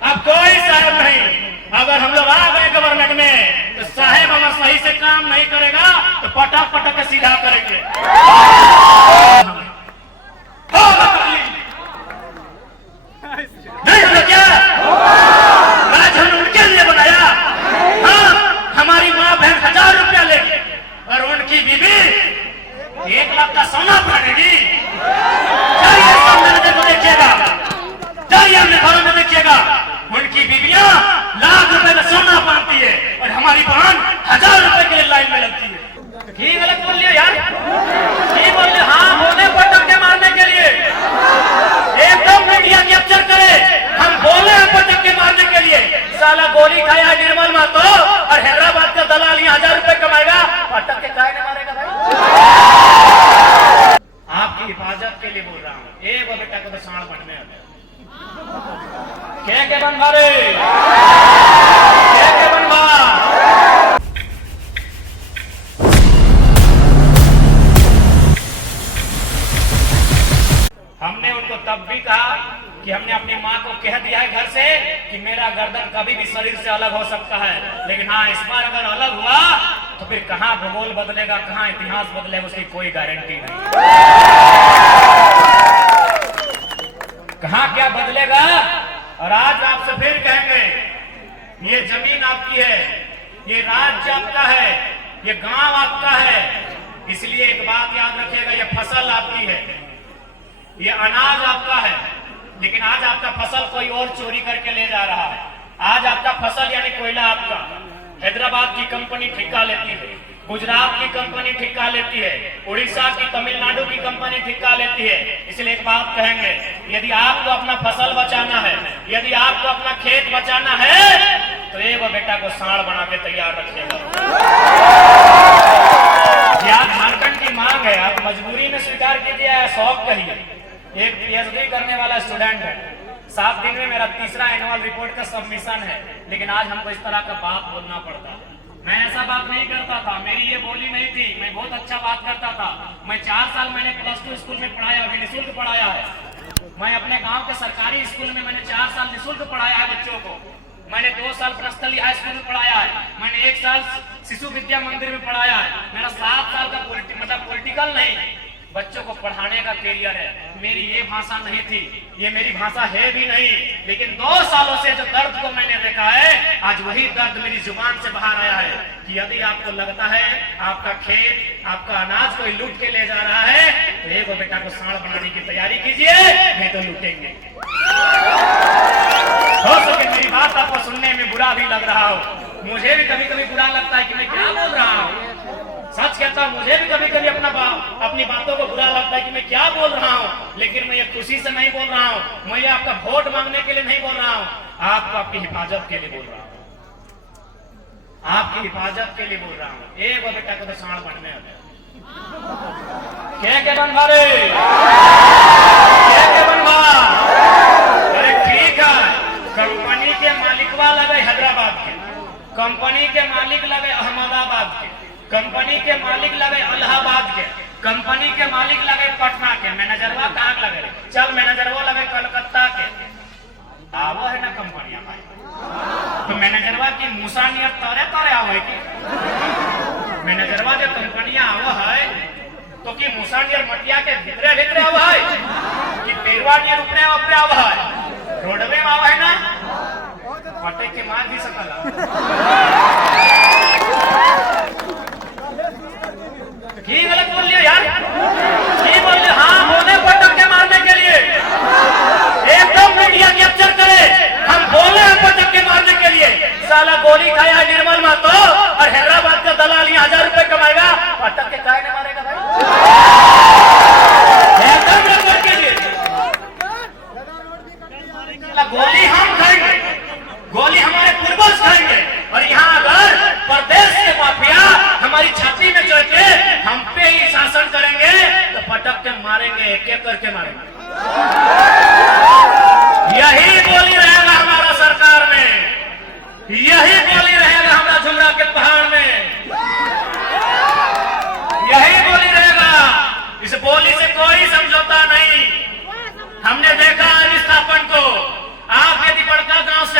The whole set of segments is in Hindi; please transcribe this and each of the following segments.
अब कोई साहब नहीं। अगर हम लोग आ गए गवर्नमेंट में तो साहेब अगर सही से काम नहीं करेगा तो पटक पटक के सीधा करेंगे। नहीं होगा क्या? राज हमने उनके लिए बनाया। हाँ, हमारी माँ बहन 1000 रुपया लेगी और उनकी बीवी 1 लाख का सोना पहनेगी। जाइए सामने को देखिएगा, जाइए अपने घरों में देखिएगा, उनकी बीवियां लाख रुपए का सोना पहनती है और हमारी बहन 1000 रुपए के लिए लाइन में लगती है। ठीक गलत बोल लिया यार, ठीक बोल लिया। हाँ, बोले पटक के मारने के लिए एकदम मीडिया कैप्चर करे, हम बोले हैं पटक के मारने के लिए। साला गोली खाया निर्मल महतो और हैदराबाद का दलाल यहाँ 1000 रुपए कमाएगा, पटक के काय ने मारेगा भाई? आपकी हिफाजत के लिए बोल रहा हूँ। एक बेटा को तो साढ़ बनने के बनवा रे, के बनवा। हमने उनको तब भी कहा कि हमने अपनी माँ को कह दिया है घर से कि मेरा गर्दन कभी भी शरीर से अलग हो सकता है, लेकिन हाँ, इस बार अगर अलग हुआ तो फिर कहाँ भूगोल बदलेगा, कहाँ इतिहास बदलेगा, उसकी कोई गारंटी नहीं। कहाँ क्या बदलेगा। और आज आपसे फिर कहेंगे, ये जमीन आपकी है, ये राज्य आपका है, ये गांव आपका है, इसलिए एक बात याद रखिएगा, ये फसल आपकी है, ये अनाज आपका है, लेकिन आज आपका फसल कोई और चोरी करके ले जा रहा है। आज आपका फसल यानी कोयला आपका हैदराबाद की कंपनी ठेका लेती है, गुजरात की कंपनी ठेका लेती है, उड़ीसा की, तमिलनाडु की कंपनी ठेका लेती है। इसलिए एक बात कहेंगे, यदि आपको अपना फसल बचाना है, यदि आपको अपना खेत बचाना है तो एक बेटा को साढ़ बना के तैयार रखिएगा। झारखंड की मांग है, आप मजबूरी में स्वीकार कीजिए या शौक कहिए। एक पीएचडी करने वाला स्टूडेंट है, 7 दिन में मेरा 3रा एनुअल रिपोर्ट का सबमिशन है, लेकिन आज हमको इस तरह का बात बोलना पड़ता है। मैं ऐसा बात नहीं करता था, मेरी ये बोली नहीं थी, मैं बहुत अच्छा बात करता था। मैं 4 साल मैंने +2 स्कूल में पढ़ाया, अभी निःशुल्क पढ़ाया है। मैं अपने गांव के सरकारी स्कूल में मैंने 4 साल निःशुल्क पढ़ाया है बच्चों को। मैंने 2 साल प्रस्थली हाई स्कूल में पढ़ाया है, मैंने 1 साल शिशु विद्या मंदिर में पढ़ाया है। मेरा 7 साल का पॉलिटिकल नहीं, बच्चों को पढ़ाने का कैरियर है। मेरी ये भाषा नहीं थी, ये मेरी भाषा है भी नहीं, लेकिन 2 सालों से जो दर्द को मैंने देखा है, आज वही दर्द मेरी जुबान से बाहर आया है कि यदि आपको लगता है आपका खेत, आपका अनाज कोई लूट के ले जा रहा है तो एक बेटा को साढ़ बनाने की तैयारी कीजिए, नहीं तो लूटेंगे। हो सके मेरी बात आपको सुनने में बुरा भी लग रहा हो, मुझे भी कभी कभी बुरा लगता है कि मैं क्या बोल रहा हूँ। सच कहता हूँ, मुझे भी कभी कभी अपनी बातों को बुरा लगता है कि मैं क्या बोल रहा हूँ, लेकिन मैं ये खुशी से नहीं बोल रहा हूँ, मैं ये आपका वोट मांगने के लिए नहीं बोल रहा हूँ, आपको आपकी हिफाजत के लिए बोल रहा हूँ, आपकी हिफाजत के लिए बोल रहा हूँ। एक बेटा को तो साढ़ बनने के बनवा रे, के बनवा। अरे ठीक है, कंपनी के मालिकवा लगे हैदराबाद के, कंपनी के मालिक लगे अहमदाबाद के, कंपनी के मालिक लगे इलाहाबाद के, कंपनी के मालिक लगे पटना के, मैनेजरवा कहाँ लगे? चल मैनेजरवा लगे कलकत्ता के। आवो है ना कंपनियां भाई, तो मैनेजरवा की मूसानियत तारे तारे आवो की मैनेजरवा जो कंपनियां आवो है तो की मूसानियर मटिया के भीतरे भीतरे आवो है कि पेरवा नियर ऊपरे ऊपरे आवो है, रोडवे में आवो है ना, पटे के मार भी सकला। ठीक गलत बोल लिया यार, ठीक बोल लिया। हाँ, बोले पटक के मारने के लिए एकदम मीडिया कैप्चर करे, हम बोले हैं पटक के मारने के लिए। साला गोली खाया निर्मल महतो और हैदराबाद का दलाल यहाँ 1000 रुपए कमाएगा, पटक के काय ने मारेगा भाई? एकदम रेकॉर्ड के लिए गोली हम खाएंगे, गोली हमारे पूर्वज खाएंगे, और यहाँ अगर प्रदेश के माफिया हमारी छाती में चढ़ के हम पे ही शासन करेंगे तो पटक के मारेंगे, एक एक करके मारेंगे। यही बोली रहेगा हमारा सरकार में, यही बोली रहेगा हमारा झुमरा के पहाड़ में, यही बोली रहेगा। इस बोली से कोई समझौता नहीं। हमने देखा है विस्थापन को। आप यदि बड़का गांव से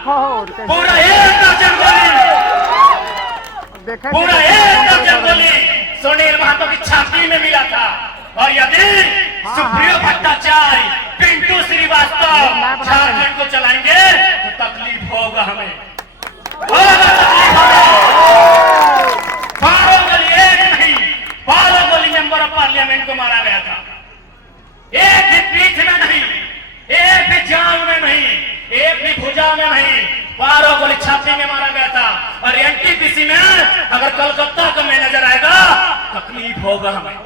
देखो पूरा 1 दर्जन गोली, पूरा 1 दर्जन गोली सुनील महतो की छाती में मिला था। और यदि सुप्रियो भट्टाचार्य, पिंटू श्रीवास्तव झारखंड को चलाएंगे तो तकलीफ होगा हमें, होगा तकलीफ हमें। 12 गोली, एक नहीं 12 गोली मेंबर ऑफ पार्लियामेंट को मारा गया था। एक भी पीठ में नहीं, एक भी जांग में नहीं, एक भी भुजा में नहीं, 12 गोली छाती में मारा गया था। और एनटीपीसी में अगर कलकत्ता का मैनेजर आएगा तकलीफ होगा हमें।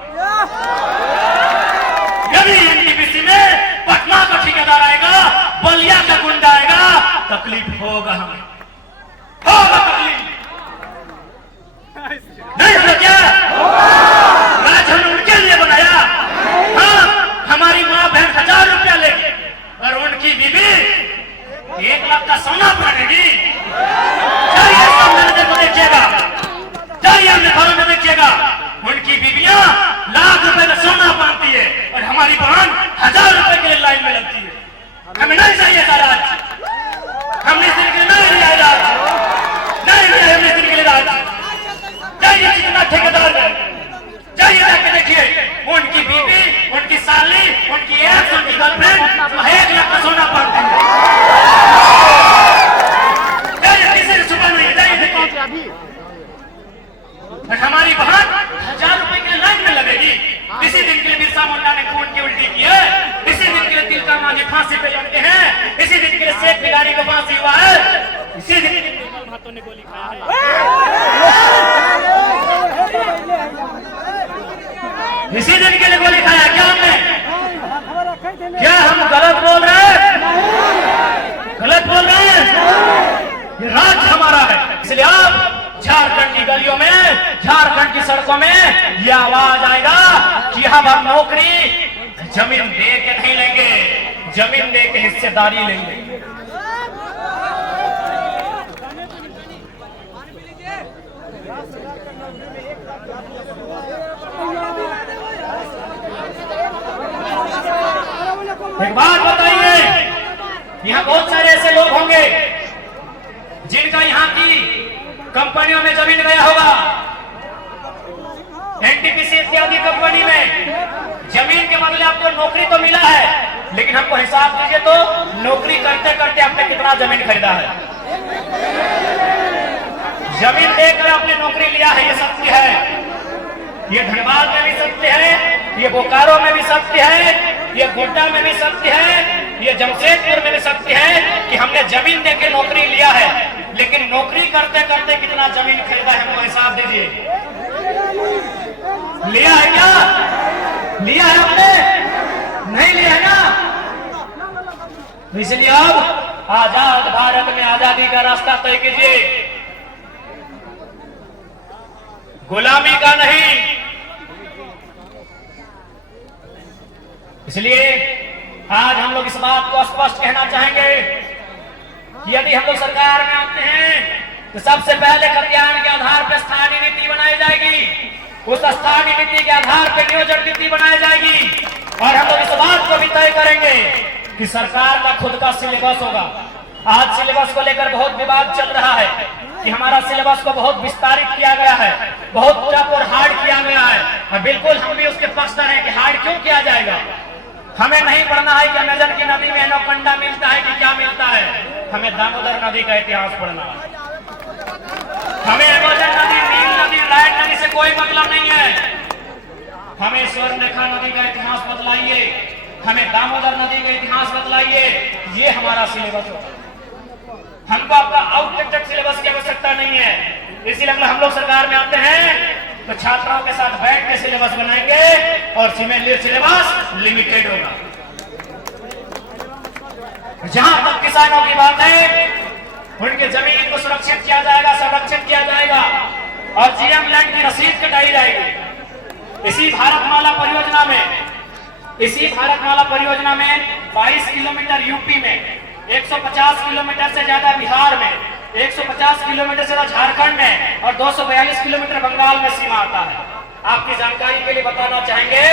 यदि एनटीपीसी में पटना का ठेकेदार आएगा, बलिया का गुंडा आएगा, तकलीफ होगा हमें, होगा तकलीफ। नहीं होगा क्या? राज हमने उनके लिए बनाया। हाँ, हमारी माँ बहन 1000 रुपया लेगी और उनकी बीबी 1 लाख का सोना पहनेगी। जाइए सामने को देखिएगा, जाइए अपने घरों में देखिएगा, उनकी बीबियां लाख रुपए का सोना पहनती है और हमारी बहन 1000 रुपए के लिए लाइन में लगती है। हमें नहीं चाहिए था राज, हमने इस दिन के लिए नहीं लिया राज, नहीं लिया हमने इस दिन के लिए राज। जाइए जितना ठेकेदार है, जाइए जाके देखिए उनकी बीबी, उनकी साली, उनकी एक्स, उनकी गर्लफ्रेंड 1 लाख का सोना पहनती है। किसी से छुपा नहीं, जाइए देखिए। हमारी बहन 1000 रुपए के लाइन में लगेगी। इसी दिन के लिए बिरसा मुंडा ने खून की उल्टी की है, इसी दिन के लिए तिलका मांझी फांसी पे लटके हैं, इसी दिन के लिए शेख बिगाड़ी को फांसी हुआ है, इसी दिन के लिए महतो ने गोली खाया है, इसी दिन के लिए गोली खाया। क्या हमने, क्या हम गलत बोल रहे हैं? गलत बोल रहे हैं? ये राज्य हमारा है, इसलिए आप झारखंड की गलियों में, झारखंड की सड़कों में यह आवाज आएगा कि हम अब नौकरी जमीन दे के नहीं लेंगे, जमीन दे के हिस्सेदारी लेंगे। एक बात बताइए, यहाँ बहुत सारे ऐसे लोग होंगे जिनका यहाँ की कंपनियों में जमीन गया होगा, एनटीपीसी इत्यादि कंपनी में जमीन के बदले आपको नौकरी तो मिला है, लेकिन हमको हिसाब दीजिए तो नौकरी करते करते आपने कितना जमीन खरीदा है। जमीन देकर आपने नौकरी लिया है, ये सत्य है। ये धनबाद में भी सत्य है, ये बोकारो में भी सत्य है, ये गोड्डा में भी सत्य है, ये जमशेदपुर में भी सत्य है कि हमने जमीन देके नौकरी लिया है, लेकिन नौकरी करते करते कितना जमीन खरीदा है हमको हिसाब दीजिए। लिया है क्या? लिया है आपने? नहीं लिया है ना? इसलिए अब आजाद भारत में आजादी का रास्ता तय कीजिए, गुलामी का नहीं। इसलिए आज हम लोग इस बात को स्पष्ट कहना चाहेंगे कि यदि हम लोग सरकार में आते हैं तो सबसे पहले कल्याण के आधार पर स्थानीय नीति बनाई जाएगी, उस स्थानीय नीति के आधार पर नियोजन नीति बनाई जाएगी, और हम लोग इस बात को भी तय करेंगे कि सरकार का खुद का सिलेबस होगा। आज सिलेबस को लेकर बहुत विवाद चल रहा है कि हमारा सिलेबस को बहुत विस्तारित किया गया है, बहुत टफ और हार्ड किया गया है, और बिल्कुल हम भी उसके पक्षधर हैं कि हार्ड क्यों किया जाएगा। हमें नहीं पढ़ना है कि अमेजन की नदी में एनाकोंडा मिलता है कि क्या मिलता है, हमें दामोदर नदी का इतिहास पढ़ना है। हमें अमेजन नदी, नील नदी, रायन नदी से कोई मतलब नहीं है। हमें स्वर्णरेखा नदी का इतिहास बतलाइए, हमें दामोदर नदी का इतिहास बतलाइए, ये हमारा सिलेबस होगा। हमको आपका आउटडेटेड सिलेबस की आवश्यकता नहीं है। इसीलिए अगर हम लोग सरकार में आते हैं तो छात्राओं के साथ बैठ के सिलेबस बनाएंगे और सिलेबस लिमिटेड होगा। जहां तक किसानों की बात है, उनके जमीन को सुरक्षित किया जाएगा, संरक्षित किया जाएगा, और जीएम लैंड की रसीद कटाई जाएगी। इसी भारतमाला परियोजना में 22 किलोमीटर यूपी में, 150 किलोमीटर से ज्यादा बिहार में, 150 किलोमीटर से ज्यादा झारखंड में, और 242 किलोमीटर बंगाल में सीमा आता है। आपकी जानकारी के लिए बताना चाहेंगे,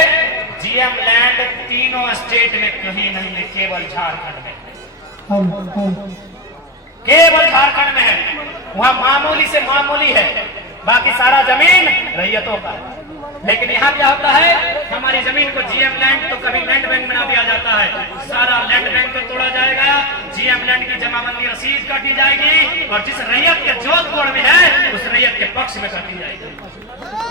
जीएम लैंड तीनों स्टेट में कहीं नहीं है, केवल झारखंड में। केवल झारखंड में है, वहां मामूली से मामूली है, बाकी सारा जमीन रैयतों का है। लेकिन यहाँ क्या होता है, हमारी जमीन को जीएम लैंड तो कभी लैंड बैंक बना दिया जाता है, सारा लैंड बैंक को तोड़ा जाएगा, जीएम लैंड की जमाबंदी रसीद काटी जाएगी और जिस रैयत के जोधपुर में है उस रैयत के पक्ष में काटी जाएगी।